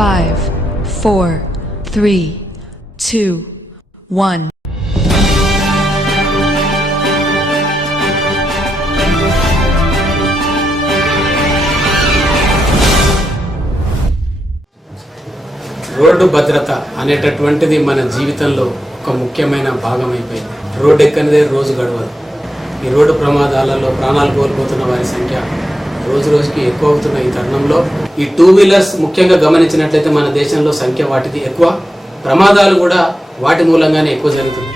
five, four, three, two, one. Road భద్రత అనేటటువంటిది మన జీవితంలో ఒక ముఖ్యమైన భాగం అయిపోయింది రోడ్డు ఎక్కనిదే రోజు గడవదు ఈ రోడ్డు ప్రమాదాలలో ప్రాణాలు కోల్పోతున్న వారి సంఖ్య రోజు రోజుకి ఎక్కువ అవుతున్న ఈ తరుణంలో ఈ టూ వీలర్స్ ముఖ్యంగా గమనించినట్లయితే మన దేశంలో సంఖ్య వాటిది ఎక్కువ. ప్రమాదాలు కూడా వాటి మూలంగానే ఎక్కువ జరుగుతుంది.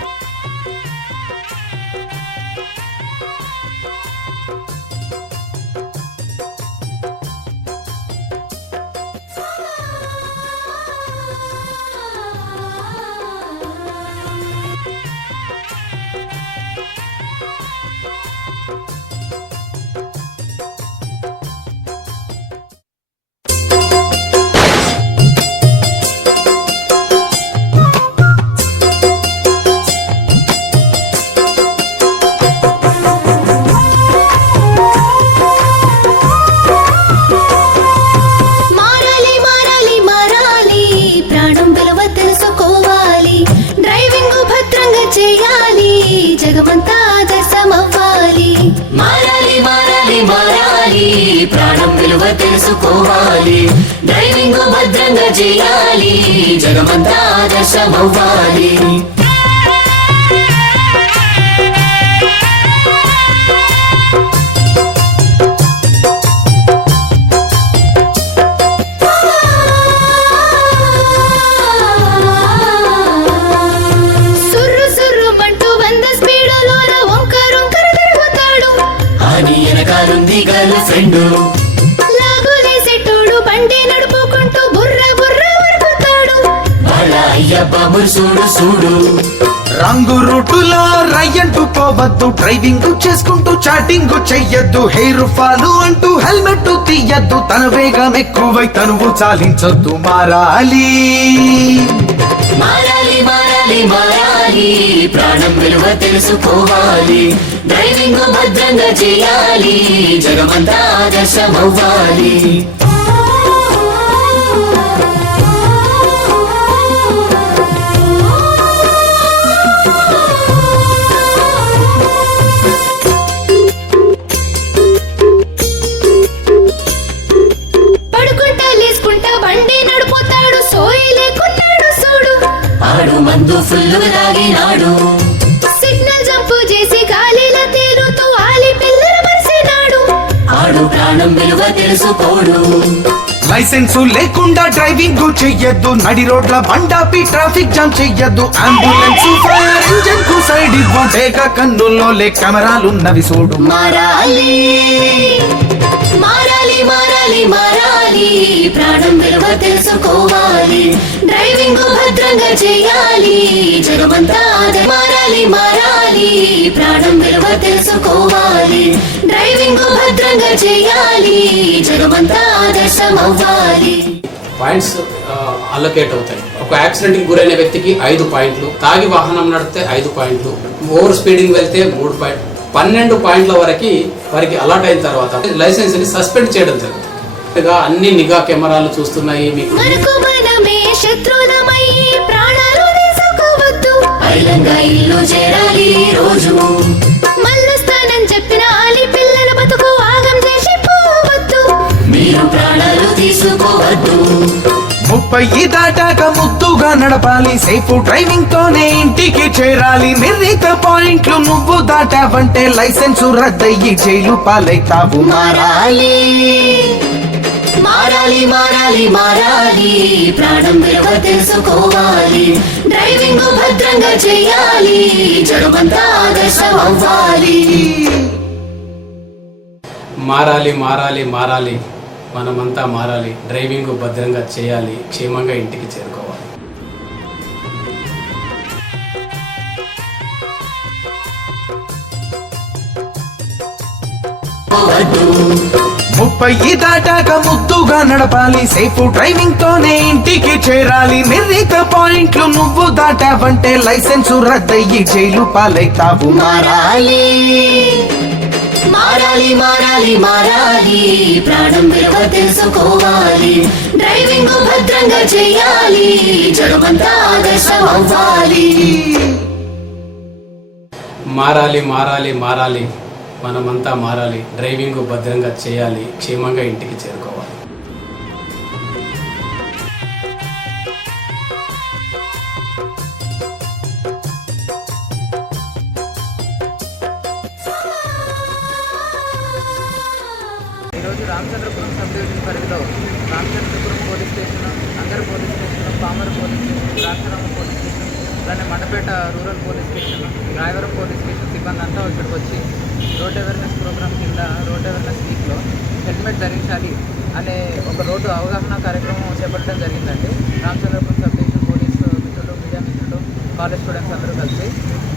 తెలుసుకోవాలి డ్రైవింగ్ భద్రంగా చేయాలి. జగమంతా ఆదర్శమవ్వాలి సుర్రు సుర్రు మంటూ బండి నడుపుకుంటూ బుర్ర బుర్ర ఉరుకుతాడు మురుసుడు చూడు. రంగు రూటులో రయ్యంటూ పోవద్దు డ్రైవింగ్ చేసుకుంటూ చాటింగ్ చెయ్యొద్దు హెయిర్ ఫాలు అంటూ హెల్మెట్ తీయద్దు తన వేగం ఎక్కువై తనువు చాలించొద్దు మారాలి. మారాలి మారాలి మారాలి ప్రాణం విలువ తెలుసుకోవాలి. డ్రైవింగ్ భద్రంగా చేయాలి జగమంతా ఆదర్శమవ్వాలి. మందు ఫుల్లు తాగినాడు సిగ్నల్ జంపు చేసి గాలిలో తేలుతూ ఆలి పిల్లలు మరిసినాడు ఆడు ప్రాణం విలువ తెలుసుకోడు. లైసెన్స్ లేకుండా డ్రైవింగ్ చెయ్యొద్దు. నడి రోడ్ల బండాపి ట్రాఫిక్ జామ్ చెయ్యొద్దు. అంబులెన్స్ ఫైర్ ఇంజన్కు సైడ్ ఇవ్వటేక కన్నుల్లో లే కెమెరాలున్నవి చూడు. మారాలి. డ్రైవింగ్ భద్రంగా చేయాలి. జగమంతా మారాలి మారాలి. ప్రాణం విలువ తెలుసుకోవాలి. డ్రైవింగ్ భద్రంగా చేయాలి. జగమంతా ఆదర్శం అవ్వాలి పాయింట్స్ అలొకేట్ అవుతాయి. ఒక యాక్సిడెంట్ గురైన వ్యక్తికి ఐదు పాయింట్లు తాగి వాహనం నడితే ఐదు పాయింట్లు ఓవర్ స్పీడింగ్ వెళ్తే మూడు పాయింట్ పన్నెండు పాయింట్ల వరకు వారికి అలర్ట్ అయిన తర్వాత లైసెన్స్ని సస్పెండ్ చేయడం జరుగుతుంది. ఇక అన్ని నిఘా కెమెరాలు చూస్తున్నాయి మీకు. మనకు మనమే శత్రులమై ప్రాణాలు తీసుకోవద్దు పైలంగా ఇల్లు చేరాలి ఈ రోజు. మళ్ళొస్తానని చెప్పిన ఆలి పిల్లల బతుకు ఆగం చేసి పోవద్దు. మీరు ప్రాణాలు తీసుకోవద్దు. ముప్పై దాటాక ముద్దుగా నడపాలి. సేఫ్ డ్రైవింగ్ తోనే ఇంటికి చేరాలి. నిర్ణీత పాయింట్లు నువ్వు దాటావంటే లైసెన్స్ రద్దయ్యి జైలు పాలైతావు. మారాలి. మారాలి మారాలి మారాలి. ప్రాణం విలువ తెలుసుకోవాలి. డ్రైవింగ్ భద్రంగా చేయాలి. జగమంతా ఆదర్శం అవ్వాలి. మారాలి మారాలి మారాలి. మనమంతా మారాలి. డ్రైవింగ్ భద్రంగా చేయాలి. క్షేమంగా ఇంటికి చేరుకోవాలి. వద్దు. ముప్పై దాటాక ముద్దుగా నడపాలి. సేఫ్ డ్రైవింగ్ తోనే ఇంటికి చేరాలి. నిర్ణీత పాయింట్లు నువ్వు దాటావంటే లైసెన్స్ రద్దయ్యి జైలు పాలైతావు. మారాలి. మారాలి మారాలి మారాలి. ప్రాణం విలువ తెలుసుకోవాలి. డ్రైవింగ్ భద్రంగా చెయ్యాలి జగమంతా ఆదర్శం అవ్వాలి మారాలి మారాలి మారాలి. మనమంతా మారాలి డ్రైవింగ్ భద్రంగా చేయాలి క్షేమంగా ఇంటికి చేరుకోవాలి. ఈరోజు రామచంద్రపురం సబ్ డివిజన్ పరిధిలో Ramachandrapuram police station Angar police station Pamar police station Draksharama police station అలానే Mandapeta rural police station Rayavaram police station సిబ్బంది అంతా ఇక్కడికి వచ్చి రోడ్ అవేర్నెస్ ప్రోగ్రామ్ కింద రోడ్ అవేర్నెస్ వీక్లో హెల్మెట్ ధరించాలి అనే ఒక రోడ్డు అవగాహన కార్యక్రమం చేపట్టడం జరిగిందండి. రామచంద్రపురం సబ్ డివిజన్ పోలీస్ మిత్రులు మీడియా మిత్రులు కాలేజ్ స్టూడెంట్స్ అందరూ కలిసి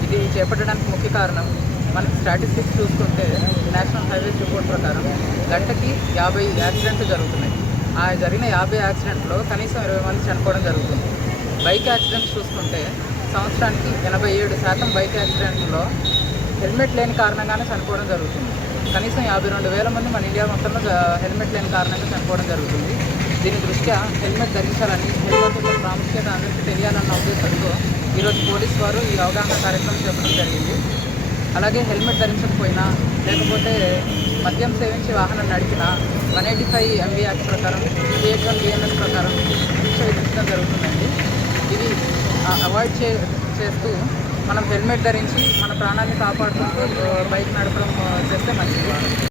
ఇది చేపట్టడానికి ముఖ్య కారణం. మనకి స్టాటిస్టిక్స్ చూసుకుంటే నేషనల్ హైవేస్ రిపోర్ట్ ప్రకారం గంటకి యాభై యాక్సిడెంట్లు జరుగుతున్నాయి. ఆ జరిగిన యాభై యాక్సిడెంట్లో కనీసం ఇరవై మంది చనిపోవడం జరుగుతుంది. బైక్ యాక్సిడెంట్స్ చూసుకుంటే సంవత్సరానికి ఎనభై ఏడు శాతం బైక్ యాక్సిడెంట్లో హెల్మెట్ లేని కారణంగానే చనిపోవడం జరుగుతుంది. కనీసం యాభై రెండు వేల మంది మన ఇండియా మొత్తంలో హెల్మెట్ లేని కారణంగా చనిపోవడం జరుగుతుంది. దీని దృష్ట్యా హెల్మెట్ ధరించాలని హెల్మెట్ యొక్క ప్రాముఖ్యత అందరికీ తెలియాలన్న ఉద్దేశంతో ఈరోజు పోలీస్ వారు ఈ అవగాహన కార్యక్రమం చేపట్టడం జరిగింది. అలాగే హెల్మెట్ ధరించకపోయినా లేకపోతే మద్యం సేవించి వాహనం నడిపినా one eighty five MB act ప్రకారం ఎయిట్ వన్ బిఎంఎస్ ప్రకారం శిక్ష విధించడం జరుగుతుందండి. ఇది అవాయిడ్ చే చేస్తూ మనం హెల్మెట్ ధరించి మన ప్రాణాన్ని కాపాడుకుంటూ బైక్ నడపడం చేస్తే మంచిది.